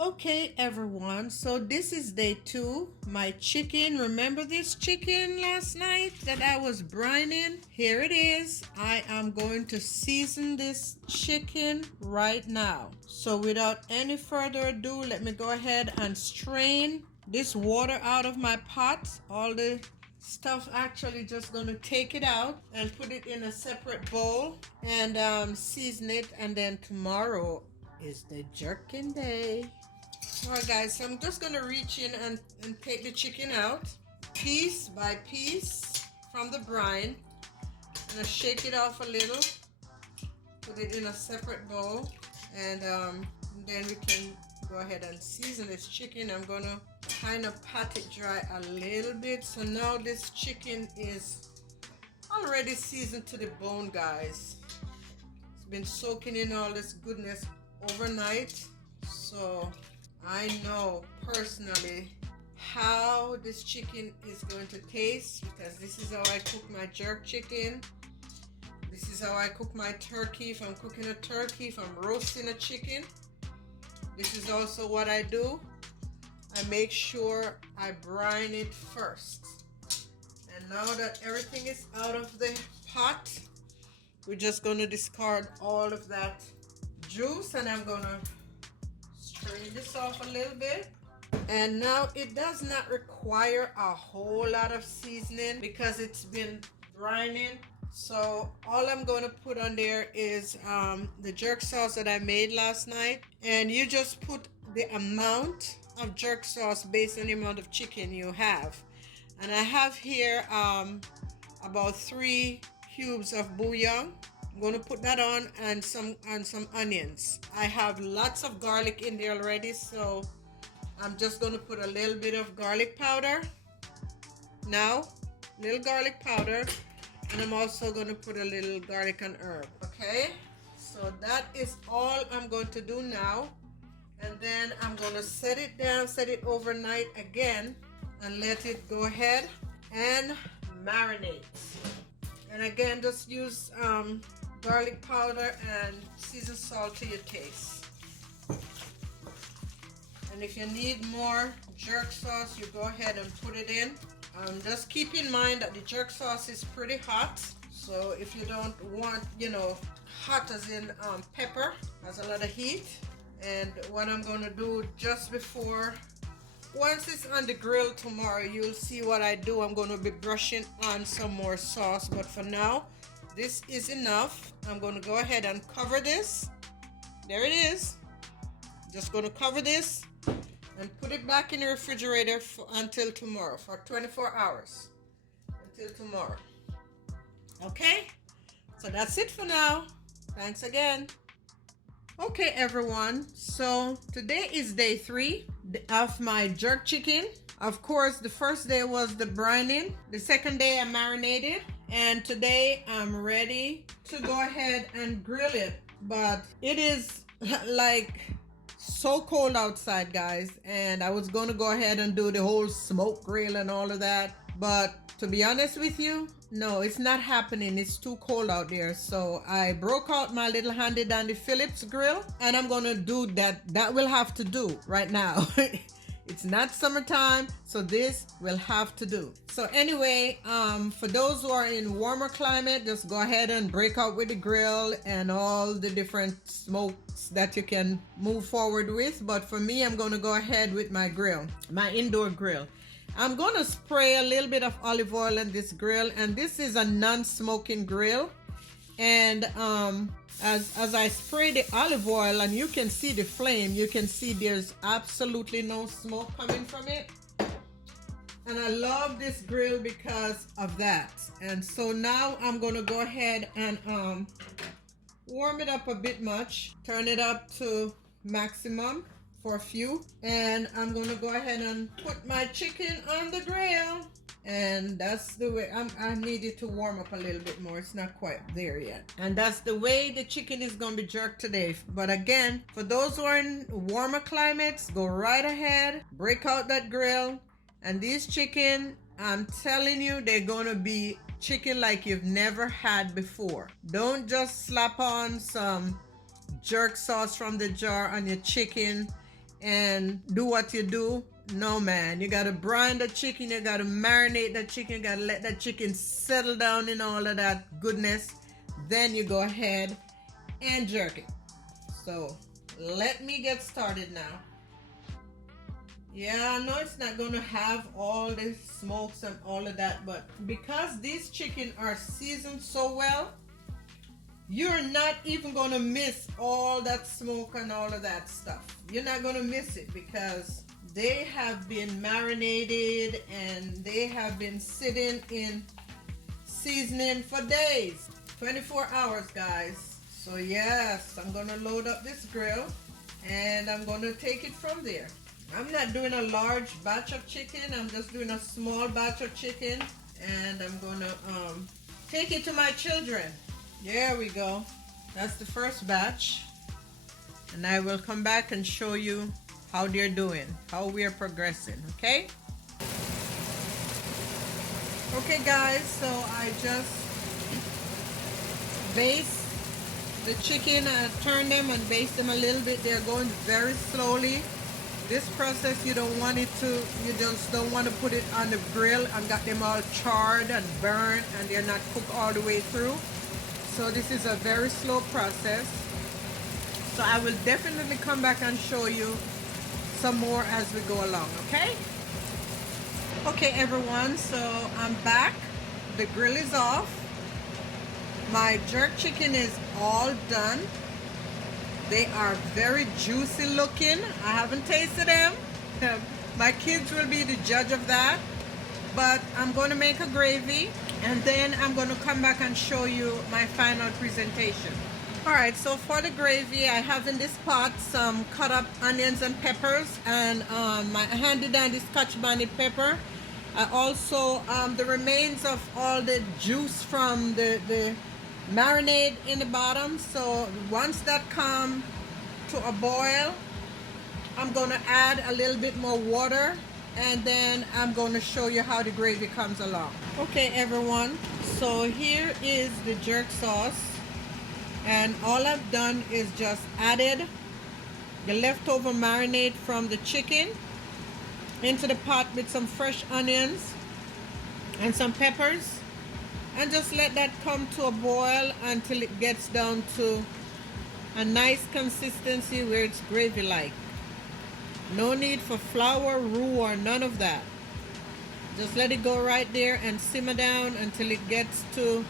Okay, everyone, so this is day 2. My chicken, remember this chicken last night that I was brining? Here it is. I am going to season this chicken right now. So without any further ado, let me go ahead and strain this water out of my pot. All the stuff, actually just going to take it out and put it in a separate bowl and season it, and then tomorrow is the jerkin day. Alright guys, so I'm just gonna reach in and take the chicken out piece by piece from the brine. I'm gonna shake it off a little, put it in a separate bowl, and then we can go ahead and season this chicken. I'm gonna kind of pat it dry a little bit. So now this chicken is already seasoned to the bone, guys. It's been soaking in all this goodness overnight, so I know personally how this chicken is going to taste, because this is how I cook my jerk chicken. This is how I cook my turkey. If I'm cooking a turkey, if I'm roasting a chicken, this is also what I do. I make sure I brine it first. And now that everything is out of the pot, we're just going to discard all of that juice, and I'm going to strain this off a little bit. And now it does not require a whole lot of seasoning because it's been brining. So all I'm going to put on there is the jerk sauce that I made last night, and you just put the amount of jerk sauce based on the amount of chicken you have. And I have here about 3 cubes of bouillon. I'm going to put that on, and some onions. I have lots of garlic in there already, so I'm just going to put a little bit of garlic powder. Now, little garlic powder, and I'm also going to put a little garlic and herb. Okay, so that is all I'm going to do now, and then I'm going to set it down, set it overnight again, and let it go ahead and marinate. And again, just use garlic powder and seasoned salt to your taste. And if you need more jerk sauce, you go ahead and put it in. Just keep in mind that the jerk sauce is pretty hot, so if you don't want, hot as in pepper, has a lot of heat. And what I'm going to do just before, once it's on the grill tomorrow, you'll see what I do. I'm going to be brushing on some more sauce, but for now, this is enough. I'm going to go ahead and cover this. There it is. Just going to cover this and put it back in the refrigerator until tomorrow, for 24 hours until tomorrow. Okay, so that's it for now. Thanks again. Okay, everyone, so today is day 3 of my jerk chicken. Of course, the first day was the brining. The second day I marinated, and today I'm ready to go ahead and grill it. But it is like so cold outside, guys, and I was going to go ahead and do the whole smoke grill and all of that, but to be honest with you, no, it's not happening. It's too cold out there. So I broke out my little handy dandy Phillips grill, and I'm going to do that. That will have to do right now. It's not summertime, so this will have to do. So anyway, for those who are in warmer climate, just go ahead and break out with the grill and all the different smokes that you can move forward with. But for me, I'm going to go ahead with my grill, my indoor grill. I'm going to spray a little bit of olive oil in this grill, and this is a non-smoking grill. And as I spray the olive oil, and you can see the flame, you can see there's absolutely no smoke coming from it. And I love this grill because of that. And so now I'm going to go ahead and warm it up a bit much, turn it up to maximum for a few, and I'm going to go ahead and put my chicken on the grill. And that's the way I need it to warm up a little bit more. It's not quite there yet. And that's the way the chicken is going to be jerked today. But again, for those who are in warmer climates, go right ahead, break out that grill. And these chicken, I'm telling you, they're going to be chicken like you've never had before. Don't just slap on some jerk sauce from the jar on your chicken and do what you do. No, man, you gotta brine the chicken, you gotta marinate the chicken, you gotta let that chicken settle down in all of that goodness. Then you go ahead and jerk it. So let me get started now. Yeah, I know it's not gonna have all the smokes and all of that, but because these chicken are seasoned so well, you're not even gonna miss all that smoke and all of that stuff. You're not gonna miss it because they have been marinated and they have been sitting in seasoning for days. 24 hours, guys. So yes, I'm gonna load up this grill and I'm gonna take it from there. I'm not doing a large batch of chicken, I'm just doing a small batch of chicken, and I'm gonna take it to my children. There we go. That's the first batch, and I will come back and show you how they're doing, how we are progressing. Okay guys, so I just baste the chicken. I turn them and baste them a little bit. They're going very slowly. This process, you don't want it to, you just don't want to put it on the grill and got them all charred and burnt and they're not cooked all the way through. So this is a very slow process. So I will definitely come back and show you some more as we go along, okay? Okay everyone, so I'm back. The grill is off. My jerk chicken is all done. They are very juicy looking. I haven't tasted them. My kids will be the judge of that. But I'm going to make a gravy and then I'm going to come back and show you my final presentation. Alright, so for the gravy, I have in this pot some cut up onions and peppers and my handy dandy Scotch bonnet pepper. I also, the remains of all the juice from the marinade in the bottom. So once that comes to a boil, I'm going to add a little bit more water and then I'm going to show you how the gravy comes along. Okay everyone, so here is the jerk sauce, and all I've done is just added the leftover marinade from the chicken into the pot with some fresh onions and some peppers, and just let that come to a boil until it gets down to a nice consistency where it's gravy like. No need for flour, roux, or none of that. Just let it go right there and simmer down until it gets to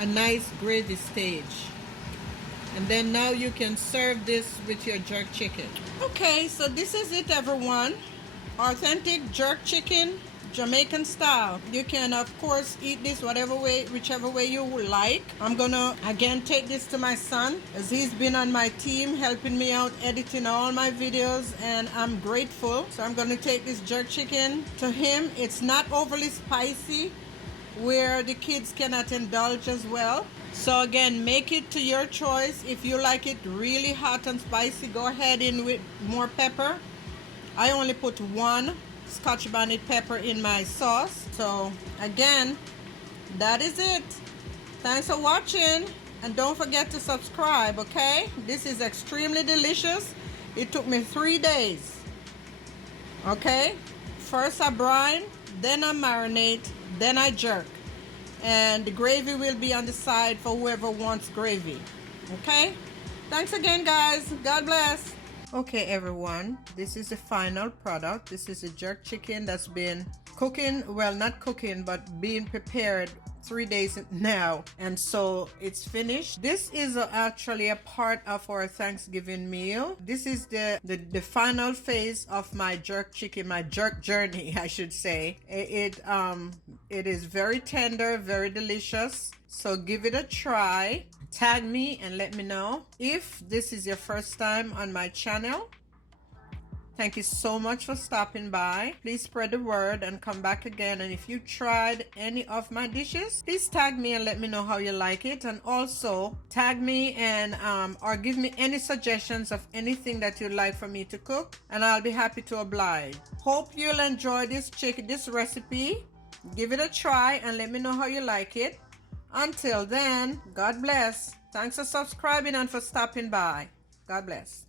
a nice gravy stage. And then now you can serve this with your jerk chicken. Okay, so this is it everyone. Authentic jerk chicken, Jamaican style. You can of course eat this whichever way you would like. I'm gonna again take this to my son as he's been on my team helping me out editing all my videos, and I'm grateful. So I'm gonna take this jerk chicken to him. It's not overly spicy where the kids cannot indulge as well. So again, make it to your choice. If you like it really hot and spicy, go ahead in with more pepper. I only put one Scotch bonnet pepper in my sauce. So again, that is it. Thanks for watching, and don't forget to subscribe. Okay, this is extremely delicious. It took me 3 days. Okay, first I brine, then I marinate, then I jerk, and the gravy will be on the side for whoever wants gravy. Okay, thanks again guys. God bless. Okay everyone, this is the final product. This is a jerk chicken that's been cooking, well not cooking but being prepared 3 days now, and so it's finished. This is actually a part of our Thanksgiving meal. This is the final phase of my jerk chicken, my jerk journey I should say. It is very tender, very delicious, so give it a try. Tag me and let me know if this is your first time on my channel. Thank you so much for stopping by. Please spread the word and come back again. And if you tried any of my dishes, please tag me and let me know how you like it. And also tag me and or give me any suggestions of anything that you'd like for me to cook, and I'll be happy to oblige. Hope you'll enjoy this recipe. Give it a try and let me know how you like it. Until then, God bless. Thanks for subscribing and for stopping by. God bless.